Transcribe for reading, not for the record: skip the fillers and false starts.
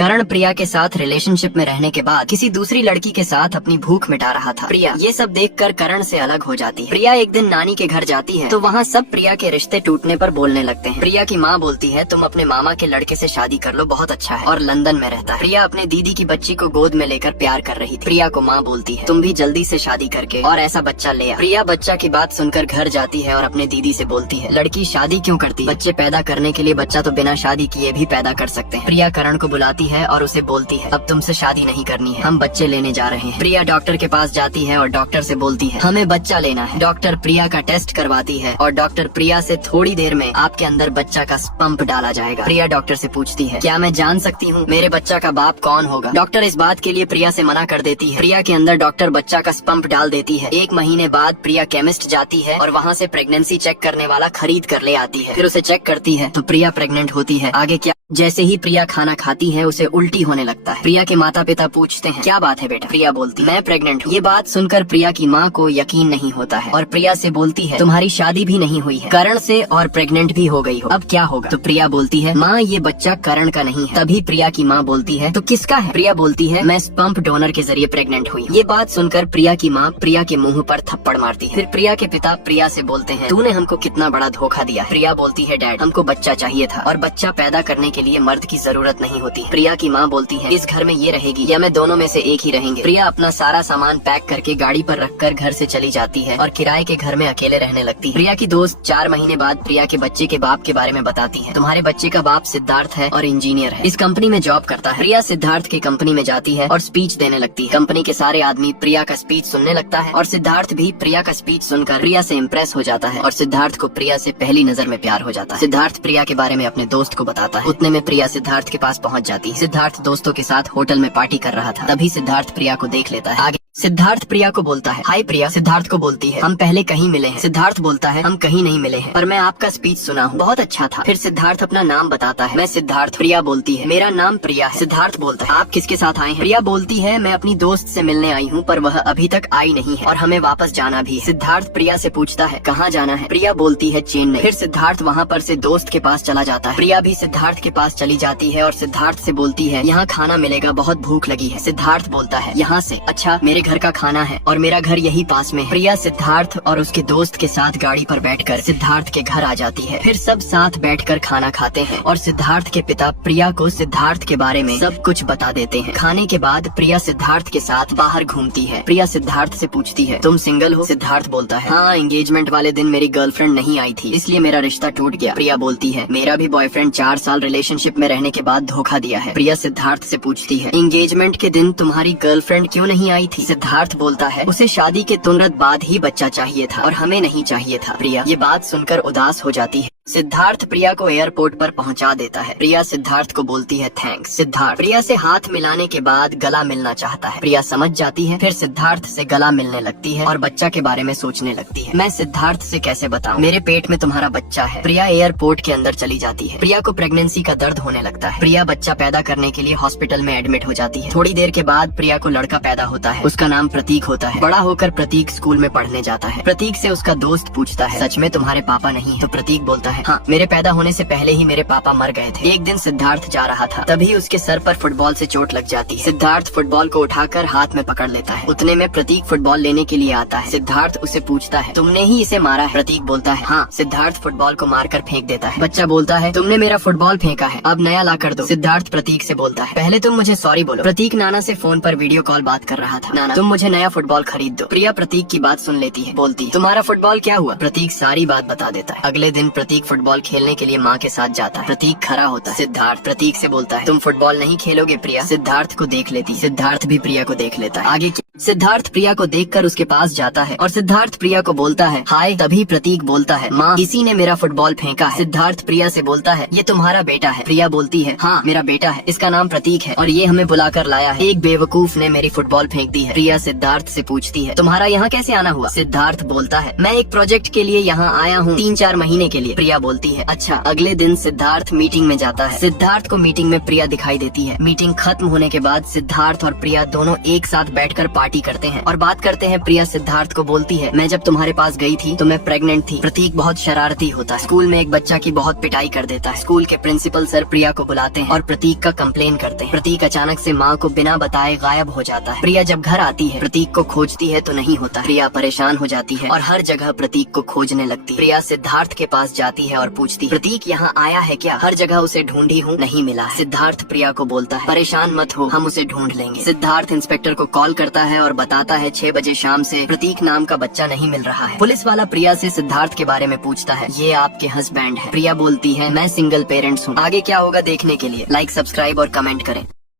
करण प्रिया के साथ रिलेशनशिप में रहने के बाद किसी दूसरी लड़की के साथ अपनी भूख मिटा रहा था। प्रिया ये सब देखकर करण से अलग हो जाती है। प्रिया एक दिन नानी के घर जाती है तो वहाँ सब प्रिया के रिश्ते टूटने पर बोलने लगते हैं। प्रिया की माँ बोलती है तुम अपने मामा के लड़के से शादी कर लो, बहुत अच्छा है, और लंदन में रहता है। प्रिया अपने दीदी की बच्ची को गोद में लेकर प्यार कर रही थी। प्रिया को माँ बोलती है तुम भी जल्दी से शादी करके और ऐसा बच्चा ले आ। प्रिया बच्चा की बात सुनकर घर जाती है और अपने दीदी से बोलती है लड़की शादी क्यों करती है, बच्चे पैदा करने के लिए बच्चा तो बिना शादी किए भी पैदा कर सकते हैं। प्रिया करण को बुलाती है और उसे बोलती है अब तुमसे शादी नहीं करनी है, हम बच्चे लेने जा रहे हैं। प्रिया डॉक्टर के पास जाती है और डॉक्टर से बोलती है हमें बच्चा लेना है। डॉक्टर प्रिया का टेस्ट करवाती है और डॉक्टर प्रिया से थोड़ी देर में आपके अंदर बच्चा का पंप डाला जाएगा। प्रिया डॉक्टर से पूछती है क्या मैं जान सकती हूँ मेरे बच्चा का बाप कौन होगा। डॉक्टर इस बात के लिए प्रिया से मना कर देती है। प्रिया के अंदर डॉक्टर बच्चा का पंप डाल देती है। 1 महीने बाद प्रिया केमिस्ट जाती है और वहाँ से प्रेगनेंसी चेक करने वाला खरीद कर ले आती है। फिर उसे चेक करती है तो प्रिया प्रेग्नेंट होती है। आगे क्या? जैसे ही प्रिया खाना खाती है उसे उल्टी होने लगता है। प्रिया के माता पिता पूछते हैं क्या बात है बेटा। प्रिया बोलती मैं प्रेग्नेंट हूँ। ये बात सुनकर प्रिया की माँ को यकीन नहीं होता है और प्रिया से बोलती है तुम्हारी शादी भी नहीं हुई है करण से और प्रेग्नेंट भी हो गई हो, अब क्या होगा। तो प्रिया बोलती है माँ ये बच्चा करण का नहीं है। तभी प्रिया की माँ बोलती है तो किसका है। प्रिया बोलती है मैं पंप डोनर के जरिए प्रेग्नेंट हुई। ये बात सुनकर प्रिया की माँ प्रिया के मुंह पर थप्पड़ मारती है। फिर प्रिया के पिता प्रिया से बोलते हैं तूने हमको कितना बड़ा धोखा दिया। प्रिया बोलती है डैड हमको बच्चा चाहिए था और बच्चा पैदा करने के लिए मर्द की जरूरत नहीं होती। प्रिया की माँ बोलती है इस घर में ये रहेगी या मैं दोनों में से एक ही रहेंगे। प्रिया अपना सारा सामान पैक करके गाड़ी पर रखकर घर से चली जाती है और किराए के घर में अकेले रहने लगती है। प्रिया की दोस्त 4 महीने बाद प्रिया के बच्चे के बाप के बारे में बताती है तुम्हारे बच्चे का बाप सिद्धार्थ है और इंजीनियर है, इस कंपनी में जॉब करता है। प्रिया सिद्धार्थ की कंपनी में जाती है और स्पीच देने लगती है। कंपनी के सारे आदमी प्रिया का स्पीच सुनने लगता है और सिद्धार्थ भी प्रिया का स्पीच सुनकर प्रिया से इम्प्रेस हो जाता है और सिद्धार्थ को प्रिया से पहली नजर में प्यार हो जाता है। सिद्धार्थ प्रिया के बारे में अपने दोस्त को बताता है। उतने में प्रिया सिद्धार्थ के पास पहुंच जाती है। सिद्धार्थ दोस्तों के साथ होटल में पार्टी कर रहा था। तभी सिद्धार्थ प्रिया को देख लेता है। आगे सिद्धार्थ प्रिया को बोलता है हाय प्रिया। सिद्धार्थ को बोलती है हम पहले कहीं मिले हैं। सिद्धार्थ बोलता है हम कहीं नहीं मिले हैं पर मैं आपका स्पीच सुना हूँ, बहुत अच्छा था। फिर सिद्धार्थ अपना नाम बताता है मैं सिद्धार्थ। प्रिया बोलती है मेरा नाम प्रिया है। सिद्धार्थ बोलता है आप किसके साथ आए हैं। प्रिया बोलती है मैं अपनी दोस्त से मिलने आई हूँ पर वह अभी तक आई नहीं है और हमें वापस जाना भी है। सिद्धार्थ प्रिया से पूछता है कहाँ जाना है। प्रिया बोलती है चेन्नई। फिर सिद्धार्थ वहाँ पर से दोस्त के पास चला जाता है। प्रिया भी सिद्धार्थ के पास चली जाती है और सिद्धार्थ से बोलती है यहाँ खाना मिलेगा, बहुत भूख लगी है। सिद्धार्थ बोलता है यहाँ से, अच्छा मेरे घर का खाना है और मेरा घर यही पास में है। प्रिया सिद्धार्थ और उसके दोस्त के साथ गाड़ी पर बैठकर सिद्धार्थ के घर आ जाती है। फिर सब साथ बैठकर खाना खाते हैं और सिद्धार्थ के पिता प्रिया को सिद्धार्थ के बारे में सब कुछ बता देते हैं। खाने के बाद प्रिया सिद्धार्थ के साथ बाहर घूमती है। प्रिया सिद्धार्थ से पूछती है तुम सिंगल हो। सिद्धार्थ बोलता है हाँ, एंगेजमेंट वाले दिन मेरी गर्लफ्रेंड नहीं आई थी इसलिए मेरा रिश्ता टूट गया। प्रिया बोलती है मेरा भी बॉयफ्रेंड 4 साल रिलेशनशिप में रहने के बाद धोखा दिया है। प्रिया सिद्धार्थ से पूछती है एंगेजमेंट के दिन तुम्हारी गर्लफ्रेंड क्यों नहीं आई थी। सिद्धार्थ बोलता है उसे शादी के तुरंत बाद ही बच्चा चाहिए था और हमें नहीं चाहिए था। प्रिया ये बात सुनकर उदास हो जाती है। सिद्धार्थ प्रिया को एयरपोर्ट पर पहुंचा देता है। प्रिया सिद्धार्थ को बोलती है थैंक्स। सिद्धार्थ प्रिया से हाथ मिलाने के बाद गला मिलना चाहता है। प्रिया समझ जाती है। फिर सिद्धार्थ से गला मिलने लगती है और बच्चा के बारे में सोचने लगती है। मैं सिद्धार्थ से कैसे बताऊं मेरे पेट में तुम्हारा बच्चा है। प्रिया एयरपोर्ट के अंदर चली जाती है। प्रिया को प्रेगनेंसी का दर्द होने लगता है। प्रिया बच्चा पैदा करने के लिए हॉस्पिटल में एडमिट हो जाती है। थोड़ी देर के बाद प्रिया को लड़का पैदा होता है। उसका नाम प्रतीक होता है। बड़ा होकर प्रतीक स्कूल में पढ़ने जाता है। प्रतीक से उसका दोस्त पूछता है सच में तुम्हारे पापा नहीं है। तो प्रतीक बोलता है हाँ, मेरे पैदा होने से पहले ही मेरे पापा मर गए थे। एक दिन सिद्धार्थ जा रहा था तभी उसके सर पर फुटबॉल से चोट लग जाती है। सिद्धार्थ फुटबॉल को उठाकर हाथ में पकड़ लेता है। उतने में प्रतीक फुटबॉल लेने के लिए आता है। सिद्धार्थ उसे पूछता है तुमने ही इसे मारा है। प्रतीक बोलता है हाँ। सिद्धार्थ फुटबॉल को मारकर फेंक देता है। बच्चा बोलता है तुमने मेरा फुटबॉल फेंका है, अब नया ला कर दो। सिद्धार्थ प्रतीक से बोलता है पहले तुम मुझे सॉरी बोलो। प्रतीक नाना से फोन पर वीडियो कॉल बात कर रहा था। नाना तुम मुझे नया फुटबॉल खरीद दो। प्रिया प्रतीक की बात सुन लेती है। बोलती तुम्हारा फुटबॉल क्या हुआ। प्रतीक सारी बात बता देता है। अगले दिन प्रतीक फुटबॉल खेलने के लिए माँ के साथ जाता है। प्रतीक खड़ा होता है। सिद्धार्थ प्रतीक से बोलता है तुम फुटबॉल नहीं खेलोगे। प्रिया सिद्धार्थ को देख लेती। सिद्धार्थ भी प्रिया को देख लेता है। आगे सिद्धार्थ प्रिया को देखकर उसके पास जाता है और सिद्धार्थ प्रिया को बोलता है हाय। तभी प्रतीक बोलता है माँ किसी ने मेरा फुटबॉल फेंका है। सिद्धार्थ प्रिया से बोलता है ये तुम्हारा बेटा है। प्रिया बोलती है हाँ मेरा बेटा है, इसका नाम प्रतीक है और ये हमें बुलाकर लाया है। एक बेवकूफ ने मेरी फुटबॉल फेंक दी है। प्रिया सिद्धार्थ से पूछती है तुम्हारा यहाँ कैसे आना हुआ। सिद्धार्थ बोलता है मैं एक प्रोजेक्ट के लिए यहाँ आया हूँ 3-4 महीने के लिए। प्रिया बोलती है अच्छा। अगले दिन सिद्धार्थ मीटिंग में जाता है। सिद्धार्थ को मीटिंग में प्रिया दिखाई देती है। मीटिंग खत्म होने के बाद सिद्धार्थ और प्रिया दोनों एक साथ बैठकर पार्टी पार्टी करते हैं और बात करते हैं। प्रिया सिद्धार्थ को बोलती है, मैं जब तुम्हारे पास गई थी तो मैं प्रेग्नेंट थी। प्रतीक बहुत शरारती होता है, स्कूल में एक बच्चा की बहुत पिटाई कर देता है। स्कूल के प्रिंसिपल सर प्रिया को बुलाते हैं और प्रतीक का कंप्लेन करते हैं। प्रतीक अचानक से माँ को बिना बताए गायब हो जाता है। प्रिया जब घर आती है, प्रतीक को खोजती है तो नहीं होता। प्रिया परेशान हो जाती है और हर जगह प्रतीक को खोजने लगती है। प्रिया सिद्धार्थ के पास जाती है और पूछती, प्रतीक यहाँ आया है क्या? हर जगह उसे ढूंढी हूँ, नहीं मिला। सिद्धार्थ प्रिया को बोलता है, परेशान मत हो, हम उसे ढूंढ लेंगे। सिद्धार्थ इंस्पेक्टर को कॉल करता है और बताता है 6 बजे शाम से प्रतीक नाम का बच्चा नहीं मिल रहा है। पुलिस वाला प्रिया से सिद्धार्थ के बारे में पूछता है, ये आपके हस्बैंड है? प्रिया बोलती है, मैं सिंगल पेरेंट्स हूँ। आगे क्या होगा देखने के लिए लाइक, सब्सक्राइब और कमेंट करें।